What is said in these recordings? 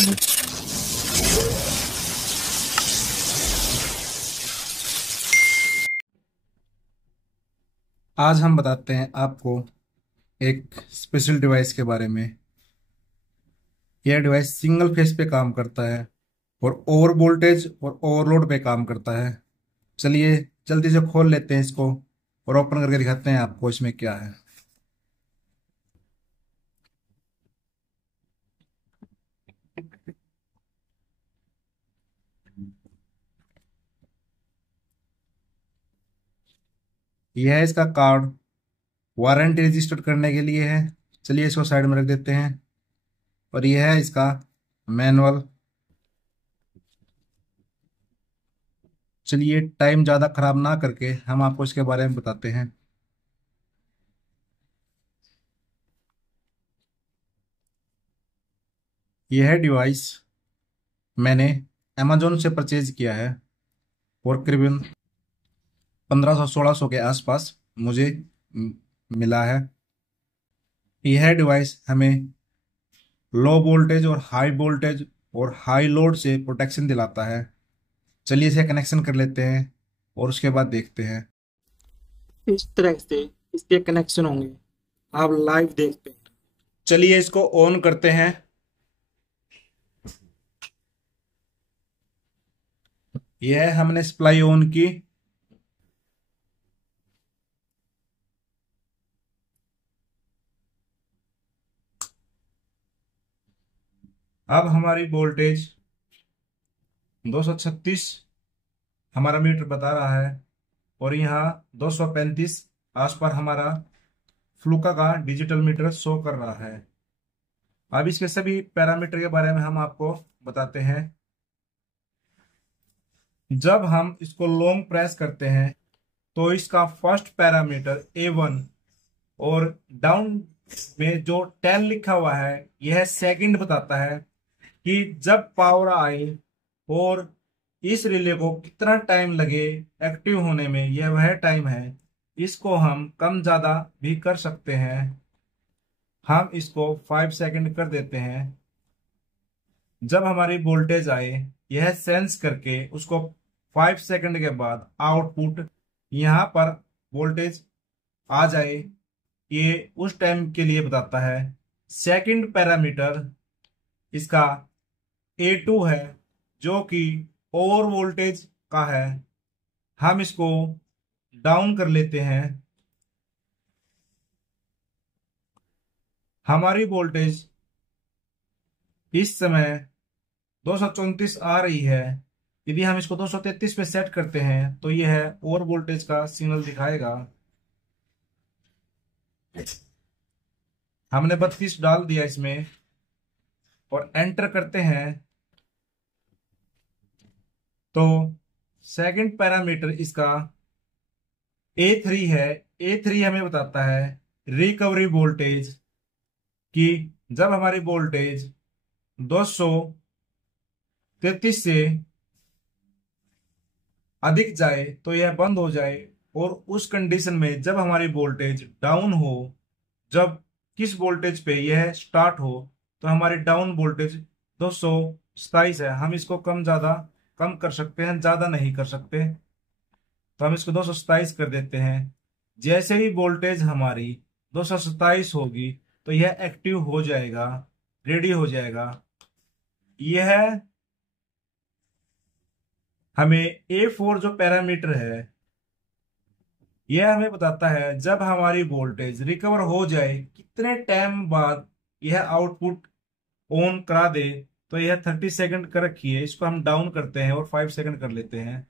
आज हम बताते हैं आपको एक स्पेशल डिवाइस के बारे में। यह डिवाइस सिंगल फेस पे काम करता है और ओवर वोल्टेज और ओवरलोड पे काम करता है। चलिए जल्दी से खोल लेते हैं इसको और ओपन करके दिखाते हैं आपको इसमें क्या है। यह है इसका कार्ड, वारंटी रजिस्टर करने के लिए है। चलिए इसको साइड में रख देते हैं। और यह है इसका मैनुअल। चलिए टाइम ज़्यादा खराब ना करके हम आपको इसके बारे में बताते हैं। यह डिवाइस मैंने अमेजोन से परचेज किया है और करीबन 1500-1600 के आसपास मुझे म- मिला है। यह डिवाइस हमें लो वोल्टेज और हाई वोल्टेज और हाई लोड से प्रोटेक्शन दिलाता है। चलिए इसे कनेक्शन कर लेते हैं और उसके बाद देखते हैं। इस तरह से इसके कनेक्शन होंगे, आप लाइव देखते हैं। चलिए इसको ऑन करते हैं। यह हमने सप्लाई ऑन की। अब हमारी वोल्टेज 236 हमारा मीटर बता रहा है और यहाँ 235 आस पर हमारा फ्लूका का डिजिटल मीटर शो कर रहा है। अब इसके सभी पैरामीटर के बारे में हम आपको बताते हैं। जब हम इसको लॉन्ग प्रेस करते हैं तो इसका फर्स्ट पैरामीटर A1 और डाउन में जो 10 लिखा हुआ है यह सेकंड बताता है कि जब पावर आए और इस रिले को कितना टाइम लगे एक्टिव होने में, यह वह टाइम है। इसको हम कम ज्यादा भी कर सकते हैं। हम इसको 5 सेकंड कर देते हैं। जब हमारी वोल्टेज आए यह सेंस करके उसको 5 सेकंड के बाद आउटपुट यहाँ पर वोल्टेज आ जाए, ये उस टाइम के लिए बताता है। सेकंड पैरामीटर इसका A2 है जो कि ओवर वोल्टेज का है। हम इसको डाउन कर लेते हैं। हमारी वोल्टेज इस समय 234 आ रही है। यदि हम इसको 233 पे सेट करते हैं तो यह ओवर वोल्टेज का सिग्नल दिखाएगा। हमने 32 डाल दिया इसमें और एंटर करते हैं तो सेकंड पैरामीटर इसका A3 है। A3 हमें बताता है रिकवरी वोल्टेज कि जब हमारी वोल्टेज 233 से अधिक जाए तो यह बंद हो जाए और उस कंडीशन में जब हमारी वोल्टेज डाउन हो, जब किस वोल्टेज पे यह स्टार्ट हो तो हमारी डाउन वोल्टेज 227 है। हम इसको कम ज्यादा कम कर सकते हैं, ज्यादा नहीं कर सकते, तो हम इसको 227 कर देते हैं। जैसे ही वोल्टेज हमारी 227 होगी तो यह एक्टिव हो जाएगा, रेडी हो जाएगा। यह हमें A4 जो पैरामीटर है यह हमें बताता है जब हमारी वोल्टेज रिकवर हो जाए कितने टाइम बाद यह आउटपुट ऑन करा दे। तो यह 30 सेकंड कर रखी है, इसको हम डाउन करते हैं और 5 सेकंड कर लेते हैं।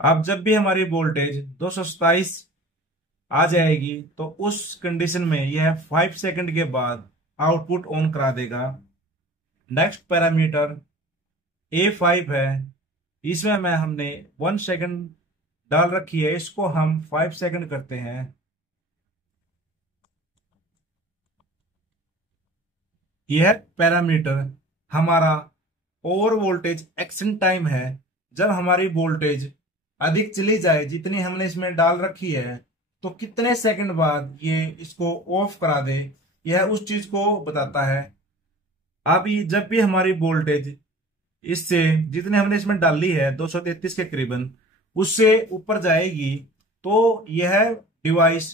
अब जब भी हमारी वोल्टेज 227 आ जाएगी तो उस कंडीशन में यह 5 सेकंड के बाद आउटपुट ऑन करा देगा। नेक्स्ट पैरामीटर A5 है। इसमें मैं हमने 1 सेकंड डाल रखी है, इसको हम 5 सेकंड करते हैं। यह पैरामीटर हमारा ओवर वोल्टेज एक्शन टाइम है। जब हमारी वोल्टेज अधिक चली जाए जितनी हमने इसमें डाल रखी है तो कितने सेकंड बाद ये इसको ऑफ करा दे, यह उस चीज को बताता है। अब जब भी हमारी वोल्टेज इससे जितने हमने इसमें डाली है 233 के करीबन उससे ऊपर जाएगी, तो यह डिवाइस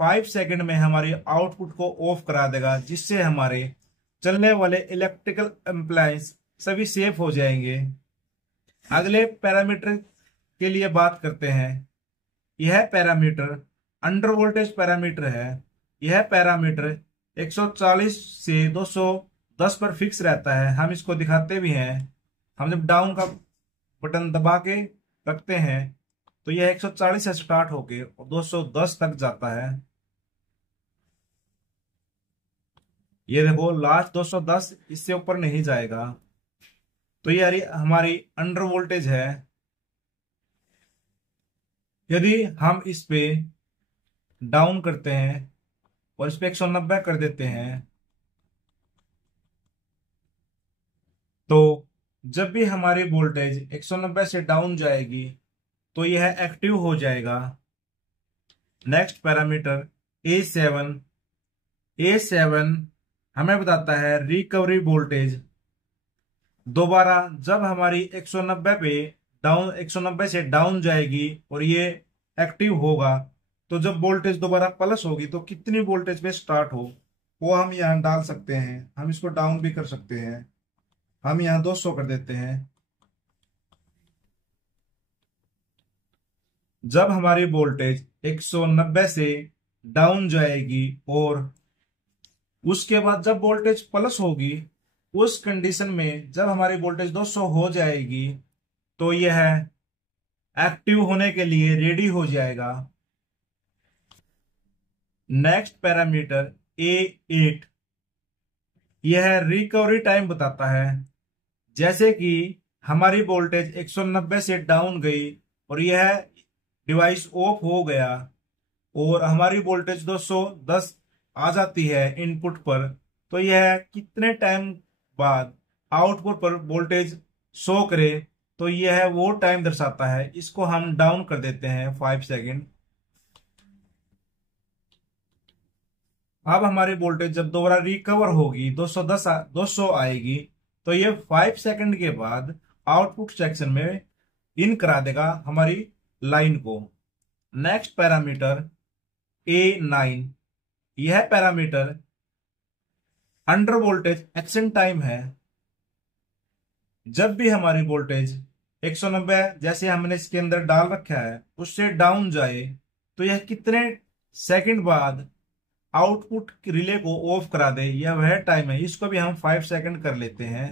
5 सेकंड में हमारे आउटपुट को ऑफ करा देगा, जिससे हमारे चलने वाले इलेक्ट्रिकल अप्लायंस सभी सेफ हो जाएंगे। अगले पैरामीटर के लिए बात करते हैं। यह पैरामीटर अंडर वोल्टेज पैरामीटर है। यह पैरामीटर 140 से 210 पर फिक्स रहता है। हम इसको दिखाते भी हैं। हम जब डाउन का बटन दबा के रखते हैं तो यह 140 से स्टार्ट होके 210 तक जाता है। ये देखो लास्ट 210, इससे ऊपर नहीं जाएगा। तो ये हमारी अंडर वोल्टेज है। यदि हम इस पे डाउन करते हैं और इस पे 190 कर देते हैं, तो जब भी हमारी वोल्टेज 190 से डाउन जाएगी तो यह एक्टिव हो जाएगा। Next parameter A7। A7 हमें बताता है रिकवरी वोल्टेज। दोबारा जब हमारी 190 पे डाउन 190 से डाउन जाएगी और ये एक्टिव होगा, तो जब वोल्टेज दोबारा प्लस होगी तो कितनी वोल्टेज पे स्टार्ट हो वो हम यहाँ डाल सकते हैं। हम इसको डाउन भी कर सकते हैं। हम यहाँ 200 कर देते हैं। जब हमारी वोल्टेज 190 से डाउन जाएगी और उसके बाद जब वोल्टेज प्लस होगी, उस कंडीशन में जब हमारी वोल्टेज 200 हो जाएगी तो यह एक्टिव होने के लिए रेडी हो जाएगा। Next parameter A8। यह रिकवरी टाइम बताता है। जैसे कि हमारी वोल्टेज 190 से डाउन गई और यह डिवाइस ऑफ हो गया और हमारी वोल्टेज 210 आ जाती है इनपुट पर, तो यह कितने टाइम बाद आउटपुट पर वोल्टेज शो करे, तो यह वो टाइम दर्शाता है। इसको हम डाउन कर देते हैं 5 सेकंड। अब हमारी वोल्टेज जब दोबारा रिकवर होगी 200 आएगी, तो ये 5 सेकंड के बाद आउटपुट सेक्शन में इन करा देगा हमारी लाइन को। Next parameter A9। यह parameter under voltage action time है। जब भी हमारी वोल्टेज 190 जैसे हमने इसके अंदर डाल रखा है उससे डाउन जाए, तो यह कितने सेकंड बाद आउटपुट रिले को ऑफ करा दे, यह वह टाइम है। इसको भी हम 5 सेकंड कर लेते हैं।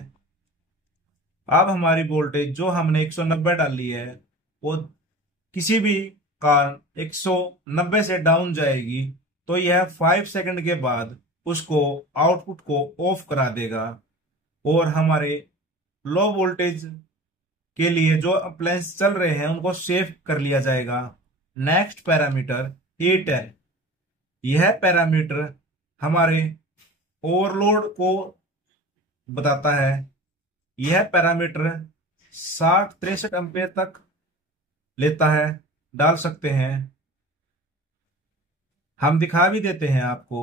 अब हमारी वोल्टेज जो हमने 190 डाली है वो किसी भी कारण 190 से डाउन जाएगी, तो यह 5 सेकंड के बाद उसको आउटपुट को ऑफ करा देगा और हमारे लो वोल्टेज के लिए जो अप्लायंस चल रहे हैं उनको सेव कर लिया जाएगा। Next parameter A10। यह पैरामीटर हमारे ओवरलोड को बताता है। यह पैरामीटर 60-63 एम्पेयर तक लेता है, डाल सकते हैं। हम दिखा भी देते हैं आपको।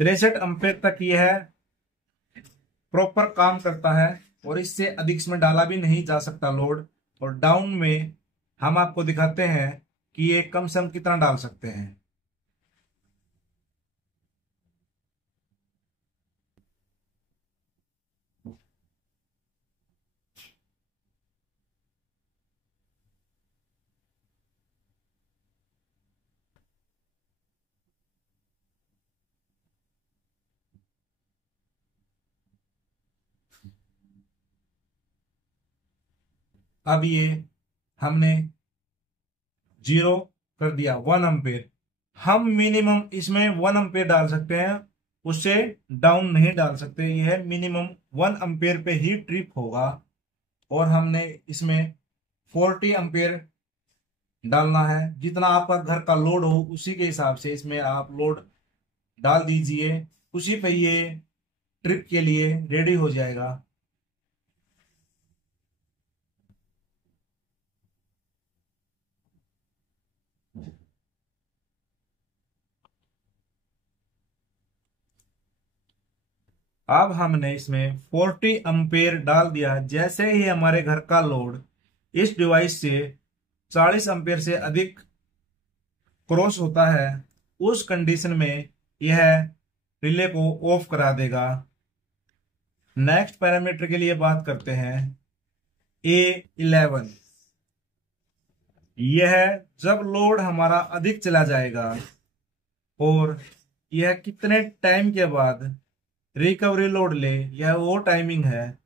63 एम्पेयर तक यह प्रॉपर काम करता है और इससे अधिक इसमें डाला भी नहीं जा सकता लोड। और डाउन में हम आपको दिखाते हैं कि ये कम से कम कितना डाल सकते हैं। अब ये हमने 0 कर दिया 1 एम्पेयर। हम मिनिमम इसमें 1 एम्पेयर डाल सकते हैं, उससे डाउन नहीं डाल सकते। यह मिनिमम 1 एम्पेयर पे ही ट्रिप होगा। और हमने इसमें 40 एम्पेयर डालना है। जितना आपका घर का लोड हो उसी के हिसाब से इसमें आप लोड डाल दीजिए, उसी पे ये ट्रिप के लिए रेडी हो जाएगा। अब हमने इसमें 40 एम्पेयर डाल दिया। जैसे ही हमारे घर का लोड इस डिवाइस से 40 एम्पेयर से अधिक क्रॉस होता है, उस कंडीशन में यह रिले को ऑफ करा देगा। नेक्स्ट पैरामीटर के लिए बात करते हैं A11। यह जब लोड हमारा अधिक चला जाएगा और यह कितने टाइम के बाद रिकवरी लोड ले, यह वो टाइमिंग है।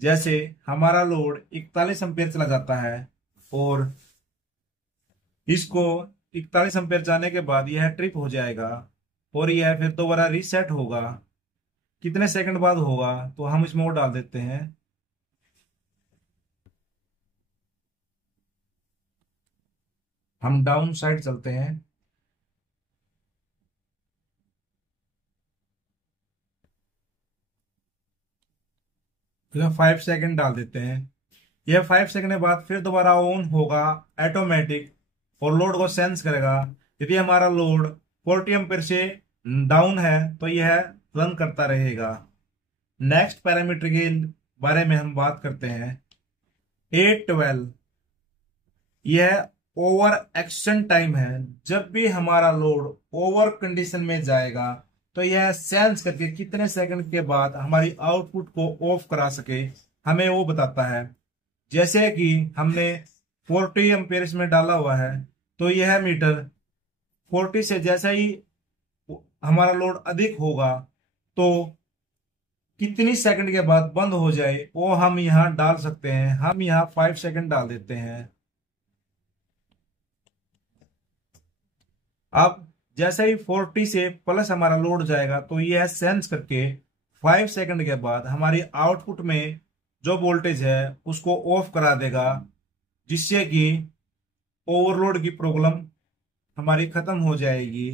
जैसे हमारा लोड 41 एम्पेयर चला जाता है और इसको 41 एम्पेयर जाने के बाद यह ट्रिप हो जाएगा और यह फिर दोबारा रीसेट होगा। कितने सेकंड बाद होगा तो हम इसमें वो डाल देते हैं। हम डाउन साइड चलते हैं। तो यह 5 सेकंड डाल देते हैं। यह 5 सेकंड के बाद फिर दोबारा ऑन होगा ऑटोमेटिक और लोड को सेंस करेगा। यदि हमारा लोड 40 एम्पीयर से डाउन है तो यह रन करता रहेगा। नेक्स्ट पैरामीटर के बारे में हम बात करते हैं A12। यह ओवर एक्शन टाइम है। जब भी हमारा लोड ओवर कंडीशन में जाएगा तो यह सेंस करके कितने सेकंड के बाद हमारी आउटपुट को ऑफ करा सके, हमें वो बताता है। जैसे कि हमने 40 एम्पेयर में डाला हुआ है तो यह मीटर 40 से जैसा ही हमारा लोड अधिक होगा तो कितनी सेकंड के बाद बंद हो जाए वो हम यहाँ डाल सकते हैं। हम यहाँ 5 सेकंड डाल देते हैं। अब जैसे ही 40 से प्लस हमारा लोड जाएगा तो यह सेंस करके 5 सेकंड के बाद हमारी आउटपुट में जो वोल्टेज है उसको ऑफ करा देगा, जिससे कि ओवरलोड की प्रॉब्लम हमारी खत्म हो जाएगी।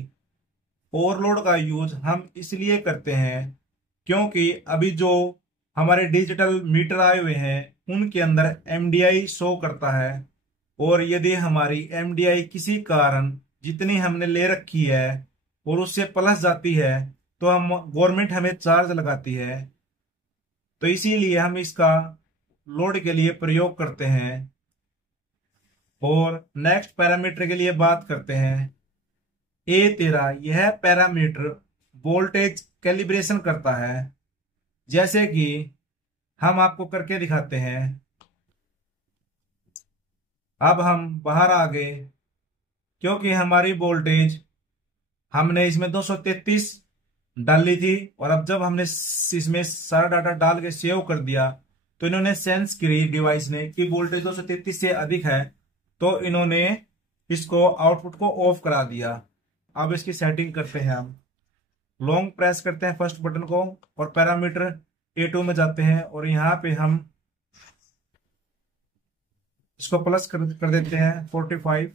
ओवरलोड का यूज हम इसलिए करते हैं क्योंकि अभी जो हमारे डिजिटल मीटर आए हुए हैं उनके अंदर एमडीआई शो करता है और यदि हमारी एमडीआई किसी कारण जितनी हमने ले रखी है और उससे प्लस जाती है तो हम गवर्नमेंट हमें चार्ज लगाती है। तो इसीलिए हम इसका लोड के लिए प्रयोग करते हैं। और नेक्स्ट पैरामीटर के लिए बात करते हैं A13। यह पैरामीटर वोल्टेज कैलिब्रेशन करता है। जैसे कि हम आपको करके दिखाते हैं। अब हम बाहर आ गए क्योंकि हमारी वोल्टेज हमने इसमें 233 डाली थी और अब जब हमने इसमें सारा डाटा डाल के सेव कर दिया तो इन्होंने सेंस करी डिवाइस ने कि वोल्टेज 233 से अधिक है, तो इन्होंने इसको आउटपुट को ऑफ करा दिया। अब इसकी सेटिंग करते हैं। हम लॉन्ग प्रेस करते हैं फर्स्ट बटन को और पैरामीटर A2 में जाते हैं और यहाँ पे हम इसको प्लस कर देते हैं 45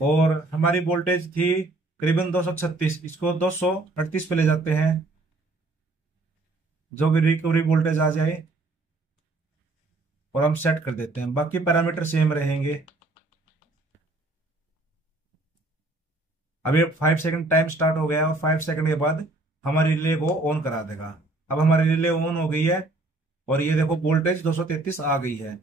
और हमारी वोल्टेज थी करीबन 236, इसको 238 पे ले जाते हैं जो कि रिकवरी वोल्टेज आ जाए और हम सेट कर देते हैं। बाकी पैरामीटर सेम रहेंगे। अभी 5 सेकंड टाइम स्टार्ट हो गया और 5 सेकंड के बाद हमारी रिले को ऑन करा देगा। अब हमारी रिले ऑन हो गई है और ये देखो वोल्टेज 233 आ गई है।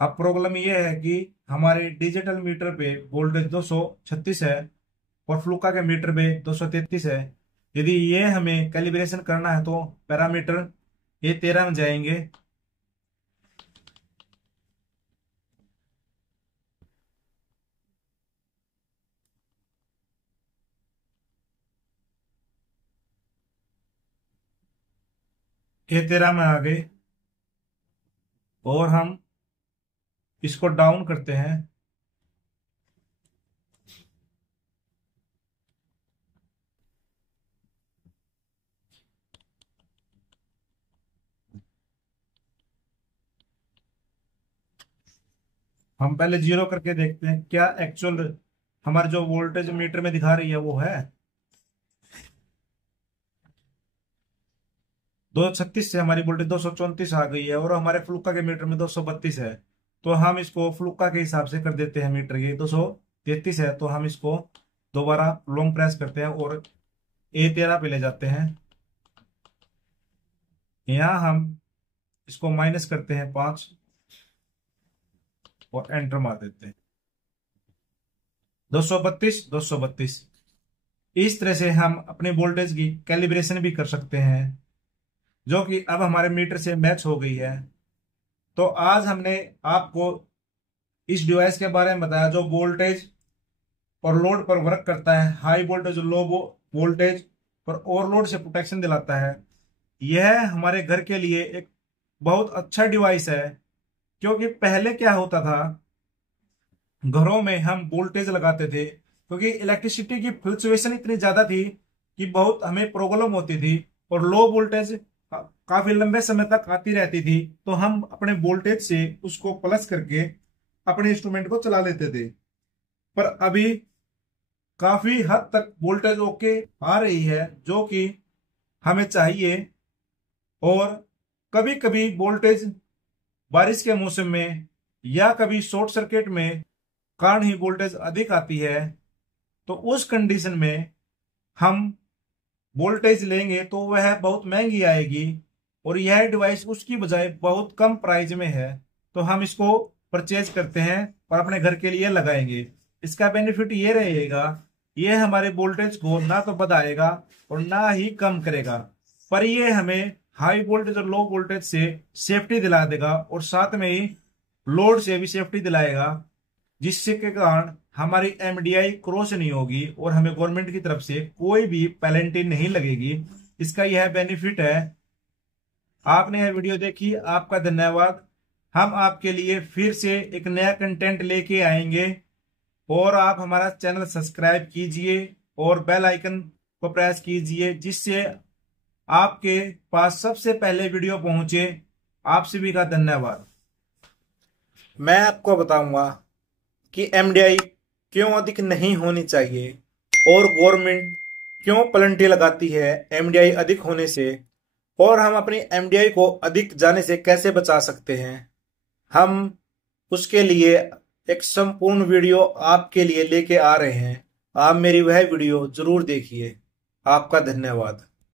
अब प्रॉब्लम ये है कि हमारे डिजिटल मीटर पे वोल्टेज 236 है और फ्लूका के मीटर पे 233 है। यदि ये हमें कैलिब्रेशन करना है तो पैरामीटर A13 में जाएंगे। A13 में आ गए और हम इसको डाउन करते हैं। हम पहले जीरो करके देखते हैं क्या एक्चुअल हमारे जो वोल्टेज मीटर में दिखा रही है वो है। 236 से हमारी वोल्टेज 234 आ गई है और हमारे फ्लूका के मीटर में 232 है। तो हम इसको फ्लूका के हिसाब से कर देते हैं। मीटर ये 233 है तो हम इसको दोबारा लॉन्ग प्रेस करते हैं और A13 पे ले जाते हैं। यहां हम इसको माइनस करते हैं 5 और एंटर मार देते हैं। 232 232। इस तरह से हम अपने वोल्टेज की कैलिब्रेशन भी कर सकते हैं, जो कि अब हमारे मीटर से मैच हो गई है। तो आज हमने आपको इस डिवाइस के बारे में बताया जो वोल्टेज और लोड पर वर्क करता है, हाई वोल्टेज और लो वोल्टेज पर ओवरलोड से प्रोटेक्शन दिलाता है। यह हमारे घर के लिए एक बहुत अच्छा डिवाइस है, क्योंकि पहले क्या होता था, घरों में हम वोल्टेज लगाते थे क्योंकि इलेक्ट्रिसिटी की फ्लक्चुएशन इतनी ज्यादा थी कि बहुत हमें प्रॉब्लम होती थी, और लो वोल्टेज काफी लंबे समय तक आती रहती थी, तो हम अपने वोल्टेज से उसको प्लस करके अपने इंस्ट्रूमेंट को चला लेते थे। पर अभी काफी हद तक वोल्टेज ओके आ रही है, जो कि हमें चाहिए। और कभी कभी वोल्टेज बारिश के मौसम में या कभी शॉर्ट सर्किट में कारण ही वोल्टेज अधिक आती है, तो उस कंडीशन में हम वोल्टेज लेंगे तो वह बहुत महंगी आएगी, और यह डिवाइस उसकी बजाय बहुत कम प्राइस में है। तो हम इसको परचेज करते हैं और अपने घर के लिए लगाएंगे। इसका बेनिफिट ये रहेगा, ये हमारे वोल्टेज को ना तो बढ़ाएगा और ना ही कम करेगा, पर ये हमें हाई वोल्टेज और लो वोल्टेज से सेफ्टी दिला देगा, और साथ में ही लोड से भी सेफ्टी दिलाएगा, जिससे के कारण हमारी एमडीआई क्रॉस नहीं होगी और हमें गवर्नमेंट की तरफ से कोई भी पेनल्टी नहीं लगेगी। इसका यह बेनिफिट है। आपने यह वीडियो देखी, आपका धन्यवाद। हम आपके लिए फिर से एक नया कंटेंट लेके आएंगे, और आप हमारा चैनल सब्सक्राइब कीजिए और बेल आइकन को प्रेस कीजिए, जिससे आपके पास सबसे पहले वीडियो पहुंचे। आप सभी का धन्यवाद। मैं आपको बताऊंगा कि एमडीआई क्यों अधिक नहीं होनी चाहिए, और गवर्नमेंट क्यों पेनल्टी लगाती है एमडीआई अधिक होने से, और हम अपनी एमडीआई को अधिक जाने से कैसे बचा सकते हैं। हम उसके लिए एक संपूर्ण वीडियो आपके लिए लेके आ रहे हैं। आप मेरी वह वीडियो जरूर देखिए। आपका धन्यवाद।